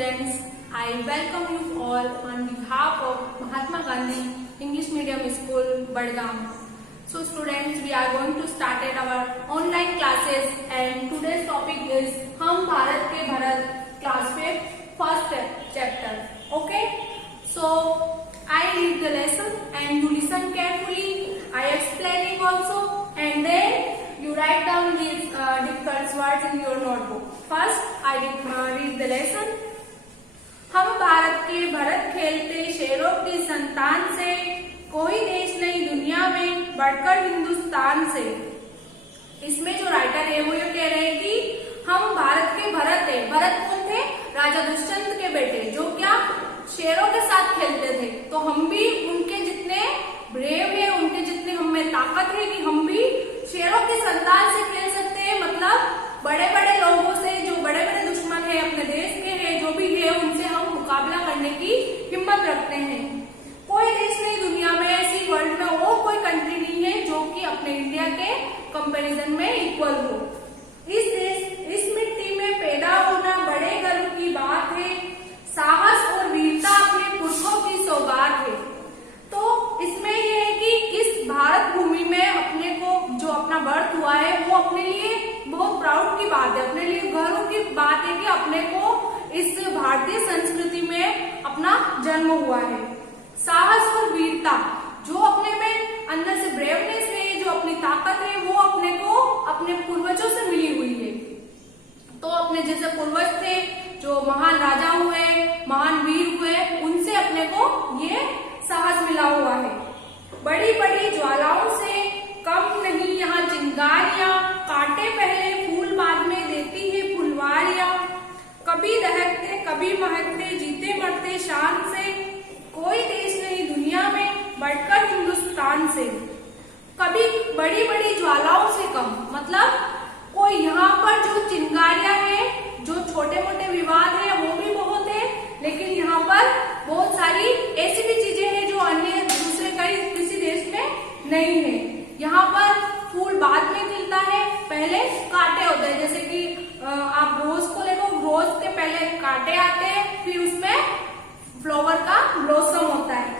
students, I welcome you all on behalf of Mahatma Gandhi English Medium School, Badgaon. So students, we are going to start our online classes and today's topic is हम भारत के Bharat class पे first chapter. Okay? So I read the lesson and you listen carefully. I explaining also and then you write down these difficult words in your notebook. First, I read the lesson. हम भारत के भरत खेलते शेरों की संतान से, कोई देश नहीं दुनिया में बढ़कर हिंदुस्तान से। इसमें जो राइटर है वो ये कह रहे हैं कि हम भारत के भरत है। भरत कौन थे? राजा दुष्यंत के बेटे, जो क्या शेरों के साथ खेलते थे। तो हम भी उनके जितने ब्रेव है, उनके जितने हम में ताकत है कि हम भी शेरों की संतान से खेल सकते हैं। मतलब बड़े बड़े लोगों से, जो बड़े बड़े दुश्मन है अपने देश के है, जो भी है, उनसे हम मुकाबला करने की हिम्मत रखते हैं। कोई देश नहीं दुनिया में, ऐसी वर्ल्ड में और कोई कंट्री नहीं है जो कि अपने इंडिया के कंपैरिजन में इक्वल हो। इस मिट्टी में पैदा होना बड़े गर्व की बात है, साहस और वीरता अपने पुरखों की सौगात है। तो इसमें यह है कि इस भारत भूमि में अपने को जो अपना बर्थ हुआ है वो अपने लिए बहुत प्राउड की बात है, अपने लिए गर्व की बात है कि अपने को इस भारतीय संस्कृति में अपना जन्म हुआ है। साहस और वीरता, जो अपने में अंदर से ब्रेवनेस है, जो अपनी ताकत है, वो अपने को अपने पूर्वजों से मिली हुई है। तो अपने जैसे पूर्वज थे, जो महान राजा हुए, महान वीर हुए, उनसे अपने को ये साहस मिला हुआ है। बड़ी बड़ी ज्वालाओं से कम नहीं यहाँ चिंगारियां, कांटे पहले फूल बाद में देती है फुलवारियां। कभी दहकते कभी महकते, जीते मरते शान से, कोई देश नहीं दुनिया में बढ़कर हिंदुस्तान से। कभी बड़ी बड़ी ज्वालाओं से कम, मतलब कोई यहाँ पर जो चिंगारियां हैं, जो छोटे मोटे विवाद है वो भी बहुत है, लेकिन यहाँ पर बहुत सारी ऐसी भी चीजें हैं जो अन्य दूसरे कई किसी देश में नहीं है। यहाँ पर फूल बाद में खिलता है, पहले कांटे होते हैं। जैसे कि आप रोज को देखो, रोज के पहले कांटे आते हैं, फिर उसमें फ्लावर का ब्लॉसम होता है।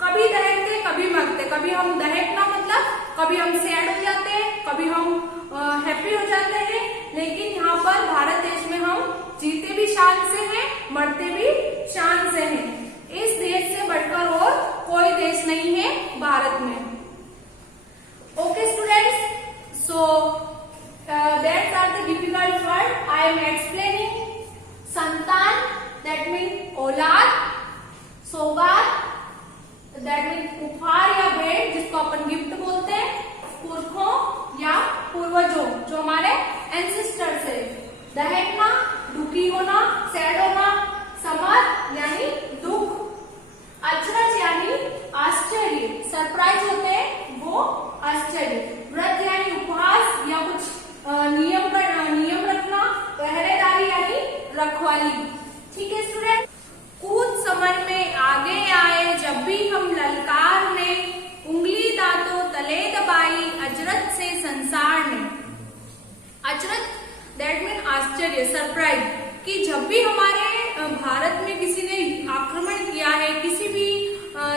कभी दहकते कभी महकते, कभी हम दहकना मतलब कभी हम सैड हो जाते हैं, कभी हम हैप्पी हो जाते हैं, लेकिन यहाँ पर भारत देश में हम जीते भी शान से हैं, मरते भी शान से हैं। इस देश से बढ़कर और कोई देश नहीं है भारत में। Okay students, so that's are the difficult word I am explaining. संतान दैट मीन औलाद, सौगात दैट मीन उपहार या भेंट जिसको अपन गिफ्ट बोलते हैं, पुरखों या पूर्वजों जो हमारे एंसेस्टर्स है। दहकना दुखी होना, सैड होना। समर यानी दुख। अचरज यानी आश्चर्य, सरप्राइज होते हैं वो आश्चर्य। व्रत यानी उपवास या कुछ नियम रखना। पहरेदारी यानी रखवाली। ठीक है स्टूडेंट, कूद समर में आगे आए जब भी हम ललकार ने, उंगली दांतों तले दबाई अजरत से संसार ने। अजरत दैट मीन आश्चर्य, सरप्राइज, कि जब भी हमारे भारत में किसी ने आक्रमण किया है, किसी भी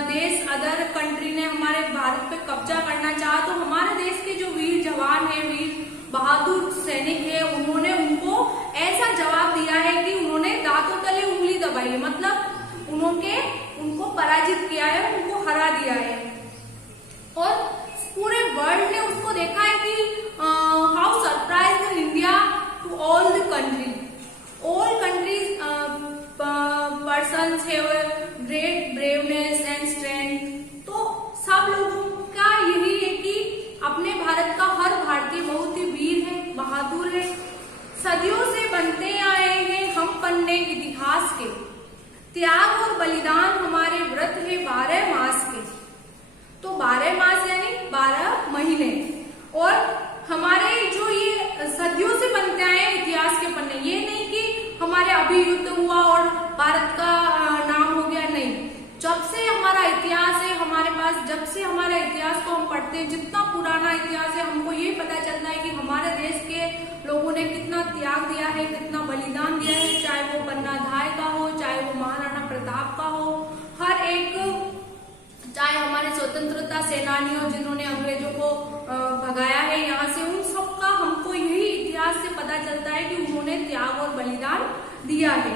देश अदर कंट्री ने हमारे भारत पे कब्जा करना चाहा, तो हमारे देश के जो वीर जवान है, वीर बहादुर सैनिक है, उन्होंने उनको ऐसा जवाब दिया है कि उन्होंने दांतों तले उंगली दबाई है, मतलब उनको पराजित किया है, उनको हरा दिया है। और पूरे वर्ल्ड ने उसको देखा है कि how surprise India to all the country. All countries persons have great braveness and strength। तो सब लोगों का यही है कि अपने भारत का हर भारतीय बहुत ही वीर है, बहादुर है। सदियों से बनते आए हैं हम पन्ने इतिहास के, त्याग और बलिदान हमारे व्रत है 12 मास के। तो 12 मास यानी 12 महीने। और हमारे जो ये सदियों से बनते आए हैं इतिहास के पन्ने, ये नहीं कि हमारे अभी युद्ध हुआ और भारत का नाम हो गया, नहीं। जब से हमारा इतिहास है हमारे पास, जब से हमारे इतिहास को हम पढ़ते हैं, जितना पुराना इतिहास है, हमको ये पता चलता है कि हमारे देश के लोगों ने कितना त्याग दिया है, कितना बलिदान दिया है, चाहे वो पन्ना धाय का हो प्रताप का हो, हर एक, चाहे हमारे स्वतंत्रता सेनानियों जिन्होंने अंग्रेजों को भगाया है यहाँ से, उन सबका हमको यही इतिहास से पता चलता है कि उन्होंने त्याग और बलिदान दिया है।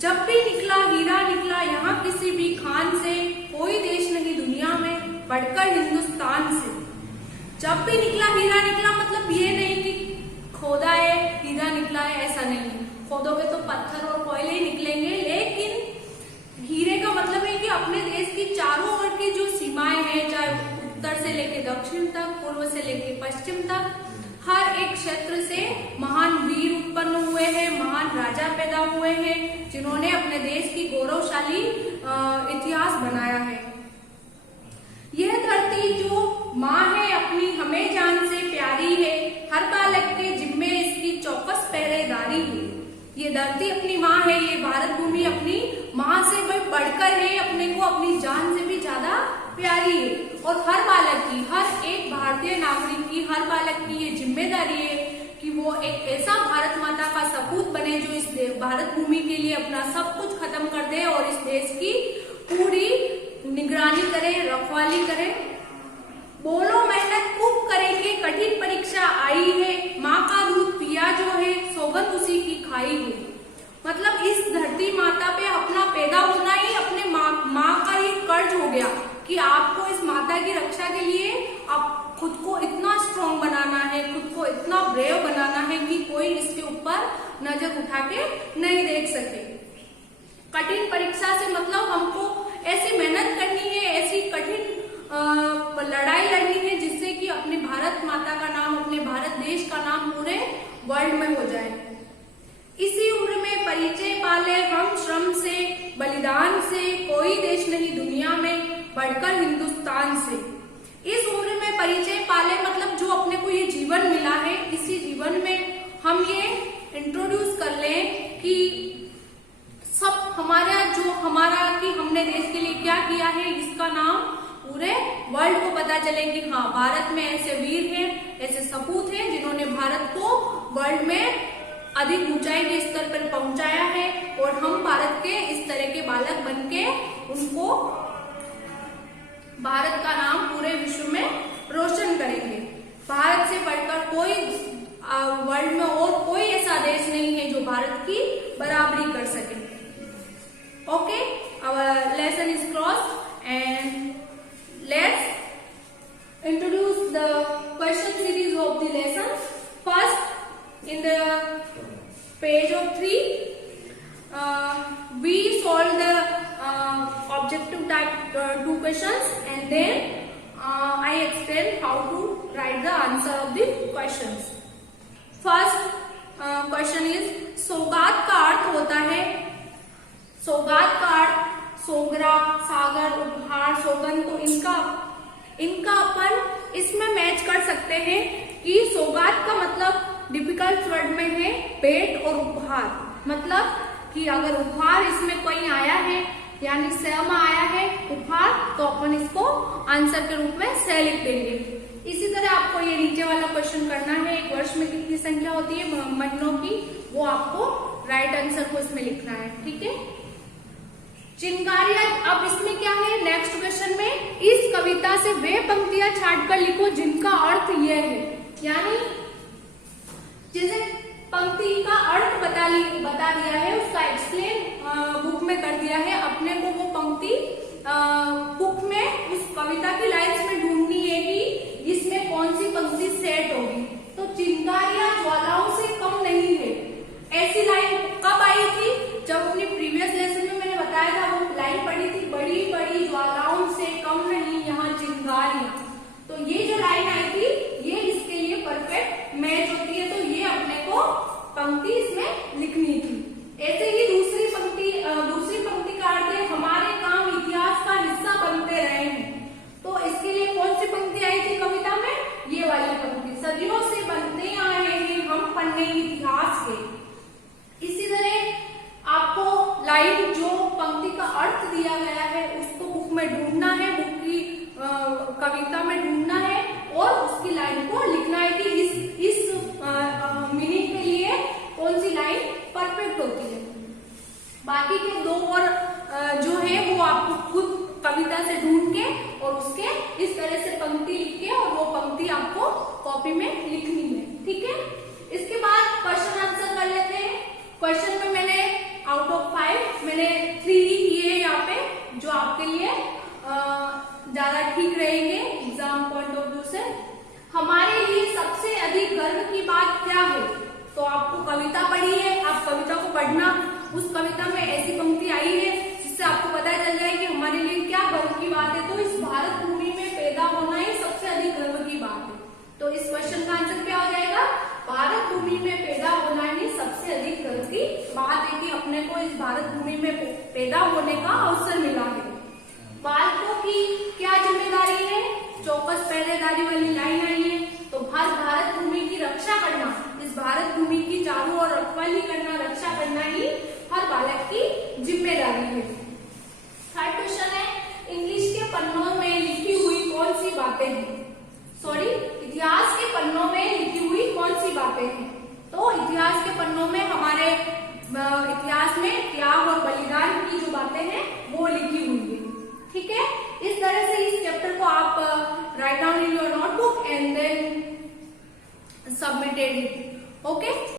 जब भी निकला हीरा निकला यहाँ किसी भी खान से, कोई देश नहीं दुनिया में बढ़कर हिंदुस्तान से। जब भी निकला हीरा निकला मतलब ये नहीं कि खोदा है हीरा निकला है, ऐसा नहीं। खोदोगे तो पत्थर और कोयले ही निकलेंगे, लेकिन हीरे का मतलब है कि अपने देश की चारों ओर की जो सीमाएं हैं, चाहे उत्तर से लेके दक्षिण तक, पूर्व से लेके पश्चिम तक, हर एक क्षेत्र से महान वीर उत्पन्न हुए हैं, महान राजा पैदा हुए हैं, जिन्होंने अपने देश की गौरवशाली इतिहास बनाया है। यह धरती जो माँ है अपनी हमें जान से प्यारी है, हर बालक के जिम्मे इसकी चौकस पहरेदारी है। ये धरती अपनी माँ है, ये भारत भूमि अपनी माँ से बढ़कर है, अपने को अपनी जान से भी ज्यादा प्यारी है। और हर बालक की, हर एक भारतीय नागरिक की, हर बालक की ये जिम्मेदारी है कि वो एक ऐसा भारत माता का सपूत बने जो इस भारत भूमि के लिए अपना सब कुछ खत्म कर दे और इस देश की पूरी निगरानी करे, रखवाली करे। बोलो मेहनत खूब करेंगे, कठिन परीक्षा आई है, माँ का दूध पिया जो है, सौगंध उसी की खाई है। मतलब इस धरती माता पे अपना पैदा होना ही अपने माँ का ही कर्ज हो गया कि आपको इस माता की रक्षा के लिए आप खुद को इतना स्ट्रॉन्ग बनाना है, खुद को इतना ब्रेव बनाना है कि कोई इसके ऊपर नजर उठा के नहीं देख सके। कठिन परीक्षा से मतलब हमको ऐसी मेहनत करनी है, ऐसी कठिन लड़ाई लड़नी है जिससे कि अपने भारत माता का नाम, अपने भारत देश का नाम पूरे वर्ल्ड में हो जाए। इसी उम्र में परिचय पाले हम श्रम से, बलिदान से, कोई देश नहीं दुनिया में बढ़कर हिंदुस्तान से। इस उम्र में परिचय पाले मतलब जो अपने को ये जीवन मिला है, इसी जीवन में हम ये इंट्रोड्यूस कर लें कि सब हमारा कि हमने देश के लिए क्या किया है, इसका नाम पूरे वर्ल्ड को पता चले कि हाँ, भारत में ऐसे वीर हैं, ऐसे सपूत हैं जिन्होंने भारत को वर्ल्ड में अधिक ऊंचाई के स्तर पर पहुंचाया है। और हम भारत के इस तरह के बालक बन के उनको भारत का नाम पूरे विश्व में रोशन करेंगे। भारत से बढ़कर कोई वर्ल्ड में और कोई ऐसा देश नहीं है जो भारत की बराबरी कर सके। Okay, our lesson is cross and let's introduce the question series of the lesson. First, in the page of 3 we solve the objective type 2 questions and then I explain how to write the answer of the questions. First question is, सौगात का अर्थ होता है, सौगात का अर्थ सोगरा, सागर, उपहार, सौगंध। तो इनका अपन इसमें मैच कर सकते हैं कि सौगात का मतलब डिफिकल्ट वर्ड में है भेंट और उपहार। मतलब कि अगर उपहार इसमें कोई आया है यानी स में आया है उपहार, तो अपन इसको आंसर के रूप में स लिख देंगे। इसी तरह आपको ये नीचे वाला क्वेश्चन करना है, एक वर्ष में कितनी संख्या होती है महीनों की, वो आपको राइट आंसर को इसमें लिखना है। ठीक है, चिनगारियां। अब इसमें क्या है, नेक्स्ट क्वेश्चन में इस कविता से वे पंक्तियां छांटकर लिखो जिनका अर्थ यह है। यानी जैसे पंक्ति का अर्थ बता दिया है, उसका एक्सप्लेन बुक में कर दिया है। अपने को वो पंक्ति बुक में उस कविता की लाइन्स में ढूंढनी है कि इसमें कौन सी पंक्ति सेट होगी। तो चिंगारियां ज्वालाओं से कम नहीं है, ऐसी लाइन कब आई थी? जब अपनी प्रीवियस लेसन में मैंने बताया था, वो लाइन पढ़ी थी, बड़ी बड़ी ज्वालाओं से कम नहीं यहाँ चिंगारियां। तो ये जो लाइन आई थी ये इसके लिए परफेक्ट मैच होती है, तो ये अपने को पंक्ति इसमें लिखनी थी। ऐसे ही दूसरी पंक्ति का अर्थ है हमारे काम इतिहास का हिस्सा बनते रहे हैं। तो इसके लिए कौन सी पंक्ति आई थी कविता में? ये वाली पंक्ति, सदियों से बनते आए हैं हम पन्ने इतिहास के। इसी तरह आपको लाइन जो पंक्ति का अर्थ दिया गया है उसको बुक में ढूंढना है, बुक की कविता में ढूंढना है और उसकी लाइन को लिखना है कि इस मीनिंग के लिए कौन सी लाइन परफेक्ट होती है। बाकी के दो और जो है वो आपको खुद कविता से ढूंढ के और उसके इस तरह से पंक्ति लिख के और वो पंक्ति आपको कॉपी में लिखनी है, ठीक है। इसके बाद क्वेश्चन आंसर कर लेते हैं। क्वेश्चन में मैंने आउट ऑफ 5 मैंने 3 ही किए यहाँ पे, जो आपके लिए ज्यादा ठीक रहेंगे एग्जाम पॉइंट ऑफ व्यू से। हमारे लिए सबसे अधिक गर्व की बात क्या है? तो आपको कविता पढ़ी है, आप कविता को पढ़ना, उस कविता में ऐसी पंक्ति आई है जिससे आपको पता चल जाए कि हमारे लिए क्या गर्व की बात है। तो इस भारत भूमि में पैदा होना ही सबसे अधिक गर्व की बात है। तो इस क्वेश्चन का आंसर क्या हो जाएगा? भारत भूमि में पैदा होना ही सबसे अधिक गर्व की बात है कि अपने को इस भारत भूमि में पैदा होने का अवसर मिला है। बालकों की क्या जिम्मेदारी है? चौकस पहरेदारी वाली लाइन आई है। तो हर भारत भूमि की रक्षा करना, इस भारत भूमि की चारों ओर रखवाली करना, रक्षा करना ही हर बालक की जिम्मेदारी है। थर्ड क्वेश्चन है, इंग्लिश के पन्नों में लिखी हुई कौन सी बातें हैं? इतिहास के पन्नों में लिखी हुई कौन सी बातें हैं? तो इतिहास के पन्नों में हमारे इतिहास में त्याग और बलिदान की जो बातें हैं वो लिखी हुई है, ठीक है। इस तरह से इस चैप्टर को आप write down in your notebook and then submitted it, okay.